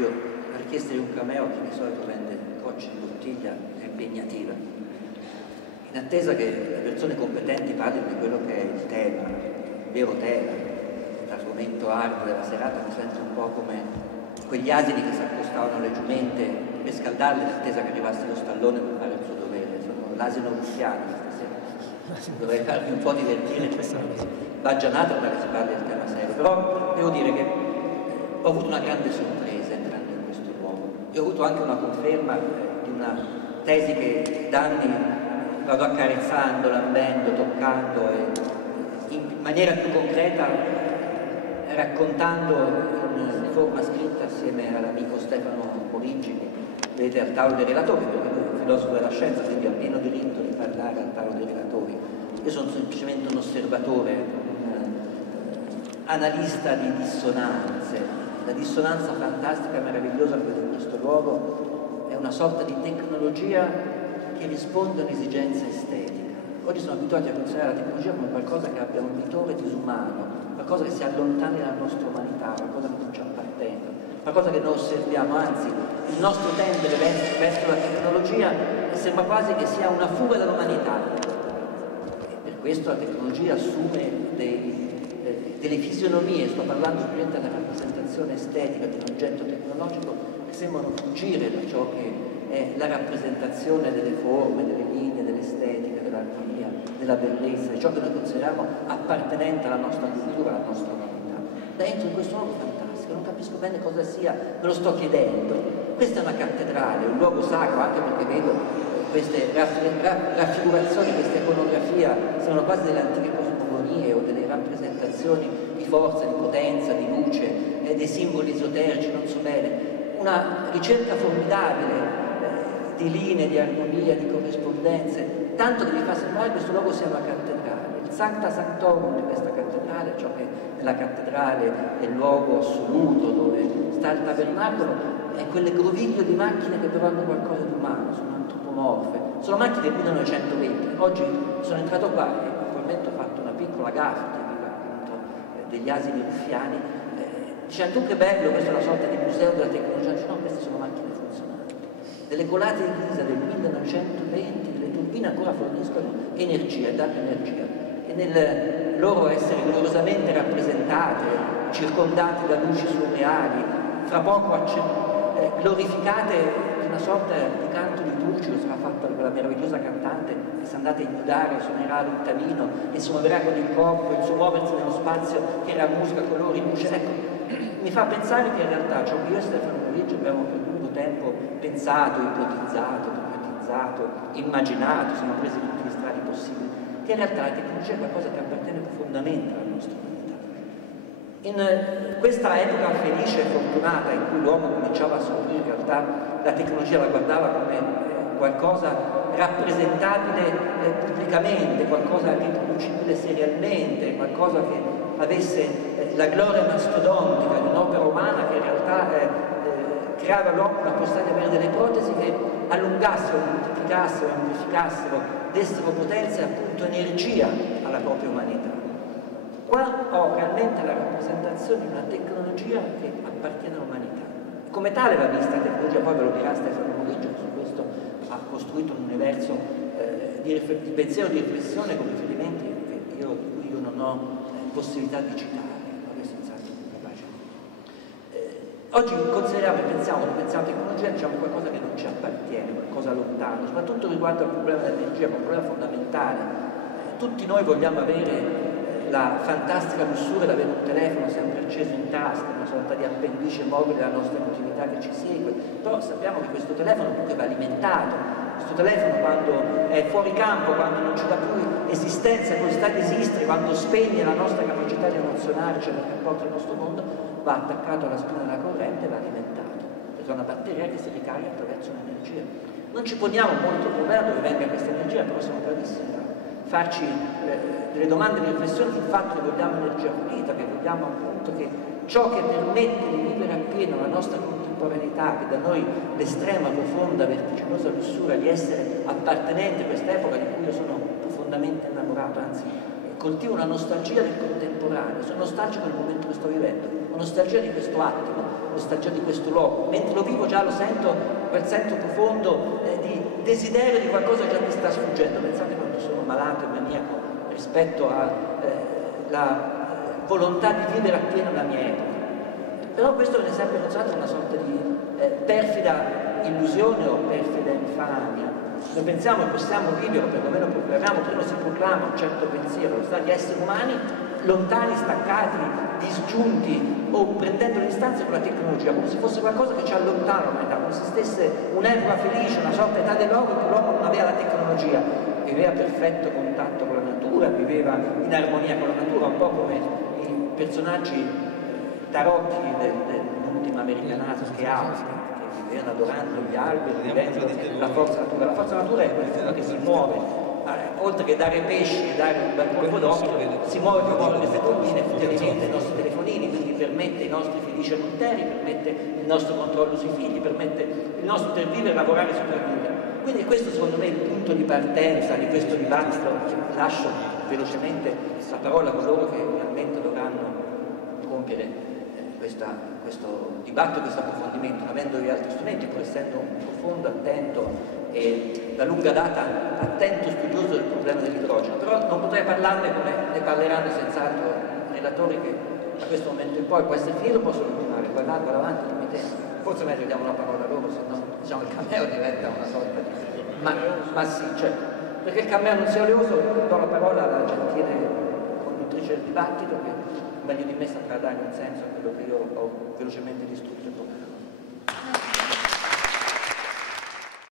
Io, la richiesta di un cameo, che di solito vende cocci di bottiglia, è impegnativa. In attesa che le persone competenti parlino di quello che è il tema, il vero tema, l'argomento hard della serata, mi sento un po' come quegli asini che si accostavano alle giumente per scaldarle in attesa che arrivasse lo stallone per fare il suo dovere. Sono l'asino ruffiano stasera. Dovrei farmi un po' divertire, va gianata prima che si parli del tema serio. Però devo dire che ho avuto una grande sorpresa entrando in questo luogo. E ho avuto anche una conferma di una tesi che da anni vado accarezzando, lambendo, toccando e in maniera più concreta raccontando in forma scritta assieme all'amico Stefano Poligi, che vedete al tavolo dei relatori, perché lui è un filosofo della scienza, quindi ha pieno diritto di parlare al tavolo dei relatori. Io sono semplicemente un osservatore, un analista di dissonanze. La dissonanza fantastica e meravigliosa che vedo in questo luogo è una sorta di tecnologia che risponde a un'esigenza estetica. Oggi siamo abituati a considerare la tecnologia come qualcosa che abbia un vitore disumano, qualcosa che si allontani dalla nostra umanità, qualcosa che non ci appartenga, qualcosa che non osserviamo, anzi il nostro tendere verso la tecnologia sembra quasi che sia una fuga dall'umanità. E per questo la tecnologia assume delle fisionomie, sto parlando semplicemente della rappresentazione estetica di un oggetto tecnologico, che sembrano fuggire da ciò che è la rappresentazione delle forme, delle linee, dell'estetica, dell'armonia, della bellezza, di ciò che noi consideriamo appartenente alla nostra cultura, alla nostra umanità. Dentro in questo luogo fantastico, non capisco bene cosa sia, me lo sto chiedendo. Questa è una cattedrale, un luogo sacro, anche perché vedo queste raffigurazioni, questa iconografia, sono quasi delle antiche cosmogonie o delle rappresentazioni di forza, di potenza, di luce, dei simboli esoterici, non so bene. Una ricerca formidabile di linee, di armonia, di corrispondenze, tanto che mi fa sembrare che questo luogo sia una cattedrale. Il Sancta Sanctorum di questa cattedrale, ciò che nella cattedrale è il luogo assoluto dove sta il tabernacolo, è quelle groviglio di macchine che però hanno qualcosa di umano, sono antropomorfe, sono macchine del 1920. Oggi sono entrato qua e probabilmente ho fatto una piccola gaffa, appunto, degli asini ruffiani, dicendo che bello, questa è una sorta di museo della tecnologia. No, queste sono macchine funzionali. Delle colate di ghisa del 1920, delle turbine ancora forniscono energia, danno energia, e nel loro essere gloriosamente rappresentate, circondate da luci surreali, fra poco glorificate di una sorta di canto liturgico, sarà fatto da quella meravigliosa cantante che se andate a ignudare suonerà l'ultamino e si muoverà con il corpo, il suo muoversi nello spazio che era musica, colori, luce. Ecco, mi fa pensare che in realtà ciò che io e Stefano Poligi abbiamo per lungo tempo pensato, ipotizzato, teoretizzato, immaginato, siamo presi tutti gli strani possibili, che in realtà la tecnologia è qualcosa che appartiene profondamente alla nostra umanità. In questa epoca felice e fortunata in cui l'uomo cominciava a scoprire in realtà la tecnologia la guardava come qualcosa rappresentabile pubblicamente, qualcosa riproducibile serialmente, qualcosa che avesse la gloria mastodontica di un'opera umana che in realtà creava l'uomo la possibilità di avere delle protesi che allungassero, moltiplicassero, amplificassero, dessero potenza e appunto energia alla propria umanità. Qua ho realmente la rappresentazione di una tecnologia che appartiene all'umanità. Come tale va vista la tecnologia, poi ve lo dirà Stefano Poligi, che su questo ha costruito un universo di pensiero, di riflessione con riferimenti di cui io non ho possibilità di citare, ma che senz'altro mi piace. Oggi consideriamo e pensiamo a tecnologia, diciamo qualcosa che non ci appartiene, qualcosa lontano, soprattutto riguardo al problema dell'energia, che è un problema fondamentale. Tutti noi vogliamo avere la fantastica lussuria di avere un telefono sempre acceso in tasca, una sorta di appendice mobile della nostra emotività che ci segue, però sappiamo che questo telefono comunque va alimentato. Questo telefono, quando è fuori campo, quando non ci dà più esistenza, quando sta di esistere, quando spegne la nostra capacità di emozionarci nel rapporto al nostro mondo, va attaccato alla spina della corrente e va alimentato, perché è una batteria che si ricarica attraverso l'energia. Non ci poniamo molto il problema dove venga questa energia, però siamo bravissimi a farci delle domande di riflessione sul fatto che vogliamo energia pulita, che vogliamo appunto che ciò che permette di vivere appieno la nostra contemporaneità, che da noi l'estrema, profonda, vertiginosa lussuria di essere appartenente a quest'epoca di cui io sono profondamente innamorato, anzi coltivo una nostalgia del contemporaneo, sono nostalgico del momento che sto vivendo, ho nostalgia di questo attimo, nostalgia di questo luogo, mentre lo vivo già lo sento, quel senso profondo di desiderio di qualcosa che già mi sta sfuggendo. Pensate quando sono malato e maniaco rispetto alla volontà di vivere appieno la mia epoca. Però questo viene sempre considerato una sorta di perfida illusione o perfida infamia. Noi pensiamo che possiamo vivere, o perlomeno proclamiamo, prima si proclama un certo pensiero, lo stato di esseri umani lontani, staccati, disgiunti o prendendo le distanze con la tecnologia, come se fosse qualcosa che ci allontana dall'umanità, come se stesse un'epoca felice, una sorta di età dell'oro in cui l'uomo non aveva la tecnologia, viveva perfetto contatto con la natura, viveva in armonia con la natura, un po' come i personaggi tarocchi dell'ultima americanata che ha, che vivevano adorando gli alberi, vivendo la forza natura. La forza natura è quella che si muove, oltre che dare pesci e dare un bel colpo d'occhio, si muove proprio le turbine, funzionamento dei nostri telefonini, quindi permette i nostri felici adulteri, permette il nostro controllo sui figli, permette il nostro per vivere, lavorare e sopravvivere. Quindi questo secondo me è il punto di partenza di questo dibattito. Lascio velocemente la parola a coloro che realmente dovranno compiere questo dibattito, questo approfondimento, avendo gli altri strumenti, pur essendo un profondo, attento e da lunga data attento studioso del problema dell'idrogeno. Però non potrei parlarne come ne parleranno senz'altro relatori che da questo momento in poi può essere finito, possono continuare, guardate avanti, non mi tempo. Forse meglio diamo la parola a loro, se no diciamo il cameo diventa una sorta di... Ma sì, certo, perché il cameo non sia oleoso, do la parola alla gentile conduttrice del dibattito che meglio di me saprà dare un senso a quello che io ho velocemente distrutto.